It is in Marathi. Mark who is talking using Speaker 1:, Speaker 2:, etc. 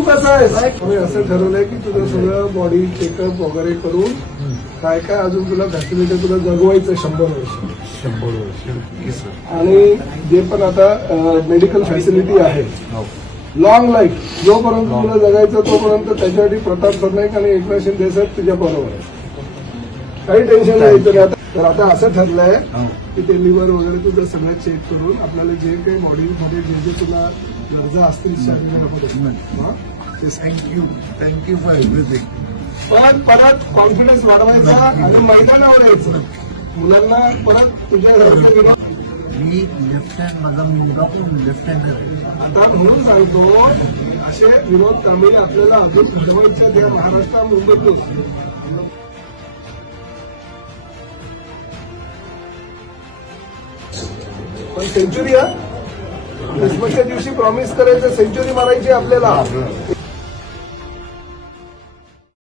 Speaker 1: तू कसा आहेस? आम्ही असं ठरवलंय की तुझं सगळं बॉडी चेकअप वगैरे करून काय काय अजून तुला फॅसिलिटी तुला जगवायचं शंभर वर्ष.
Speaker 2: शंभर वर्ष.
Speaker 1: आणि जे पण आता मेडिकल फॅसिलिटी आहे.
Speaker 2: हो.
Speaker 1: लॉंग लाईफ जोपर्यंत तुला जगायचं तोपर्यंत त्याच्यासाठी प्रताप सरनाईक आणि एकनाथ शिंदे साहेब तुझ्या बरोबर आहे काही टेन्शन नाही यायचं नाही. तर आता असं ठरलंय
Speaker 2: हो.
Speaker 1: की ते लिव्हर वगैरे तुझं सगळं चेक करून आपल्याला जे काही बॉडीमध्ये जे जे तुला गरजा असतील शरीरामध्ये
Speaker 2: थँक्यू थँक्यू फॉर एव्हरीथिंग
Speaker 1: पण परत कॉन्फिडन्स वाढवायचा आणि मैदानावर यायचं. मुलांना परत तुझ्या
Speaker 2: मी लेफ्ट हँड माझा मुलगा पण लेफ्ट आहे.
Speaker 1: आता म्हणून सांगतो असे विनोद कांबळे आपल्याला अजून जवळच्या त्या महाराष्ट्र मुंबईतून पण सेंचुरी हा? क्रिसमसच्या दिवशी प्रॉमिस करायचं सेंचुरी मारायची आपल्याला.